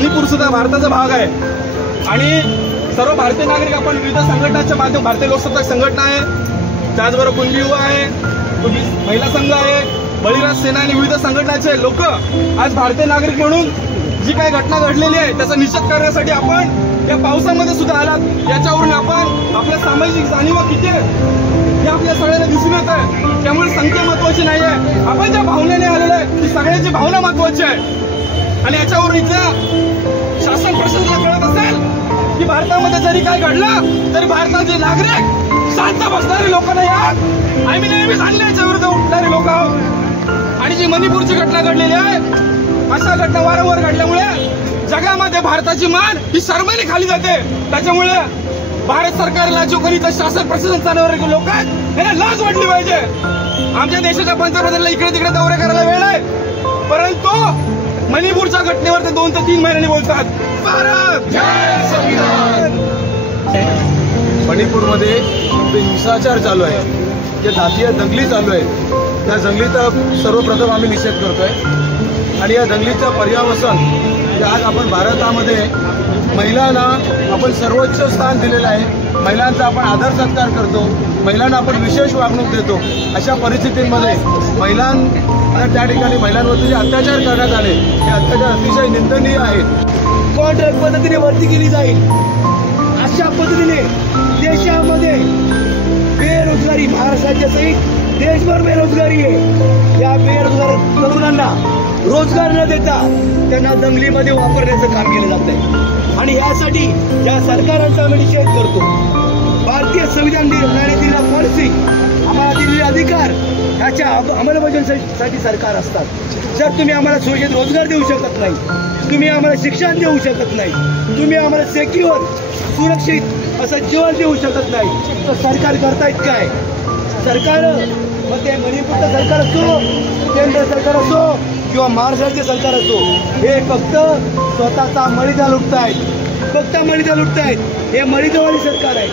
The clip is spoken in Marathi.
मणिपूर सुद्धा भारताचा भाग आहे आणि सर्व भारतीय नागरिक आपण विविध संघटनांच्या माध्यम भारतीय लोकसत्ताक संघटना आहे, त्याचबरोबर कुणबी युवा आहे, महिला संघ आहे, बळीराज सेना आणि विविध संघटनांचे लोक आज भारतीय नागरिक म्हणून जी काही घटना घडलेली आहे त्याचा निषेध करण्यासाठी आपण या पावसामध्ये सुद्धा आलात। याच्यावरून आपण आपल्या सामाजिक जाणीवा किती हे आपल्या सगळ्यांना दिसून येत आहे। त्यामुळे संख्या महत्वाची नाही आहे, आपण ज्या भावनेने आलेलो आहे ती सगळ्यांची भावना महत्वाची आहे। आणि याच्यावरून इथल्या शासन प्रशासनाला कळत असेल की भारतामध्ये जरी काय घडलं तरी भारताचे नागरिक शांत बसणारे लोक नाही आहात, आम्ही नेहमीच अन्यायाच्या विरुद्ध उठणारे लोक आहोत। आणि जी मणिपूरची घटना घडलेली आहे अशा घटना वारंवार घडल्यामुळे जगामध्ये भारताची मान ही शर्मेने खाली जाते। त्याच्यामुळे भारत सरकारला जो कोणी शासन प्रशासन चालवणारे लोक आहेत त्यांना लाज वाटली पाहिजे। आमच्या देशाच्या पंतप्रधानाला इकडे तिकडे दौरे करायला वेळ आहे, परंतु मणिपूरच्या घटनेवर ते 2 ते 3 महिन्यांनी बोलतात। भारत जय संविधान। मणिपूरमध्ये जे हिंसाचार चालू आहे, जे जातीय दंगली चालू आहेत, त्या दंगलीचा सर्वप्रथम आम्ही निषेध करतोय। आणि या दंगलीचं पर्यावसन आज आपण भारतामध्ये महिलांना आपण सर्वोच्च स्थान दिलेलं आहे, महिलांचा आपण आदर सत्कार करतो, महिलांना आपण विशेष वागणूक देतो। अशा परिस्थितींमध्ये महिलांना त्या ठिकाणी महिलांवरती जे अत्याचार करण्यात आले हे अत्याचार अतिशय निंदनीय आहेत। कॉन्ट्रॅक्ट पद्धतीने भरती केली जाईल, अशा पद्धतीने देशामध्ये बेरोजगारी महाराष्ट्राच्या सहित देशभर बेरोजगारी आहे। या बेरोजगार तरुणांना रोजगार न देता त्यांना दंगलीमध्ये वापरण्याचं काम केलं जात आहे आणि यासाठी या सरकारांचा आम्ही निषेध करतो। भारतीय संविधान दिलेला पॉलिसी आम्हाला दिलेले अधिकार याच्या अंमलबजावणीसाठी सरकार असतात। जर तुम्ही आम्हाला सुरक्षित रोजगार देऊ शकत नाही, तुम्ही आम्हाला शिक्षण देऊ शकत नाही, तुम्ही आम्हाला सेक्युअर सुरक्षित असं जीवन देऊ शकत नाही तर सरकार करतायत काय? सरकार मग ते मणिपूरचं सरकार असो, केंद्र सरकार असो किंवा महाराष्ट्राचे सरकार असो, हे फक्त स्वतःचा मळीदा लुटतायत, फक्त मळीदा लुटतायत। हे मळीदावाली सरकार आहे।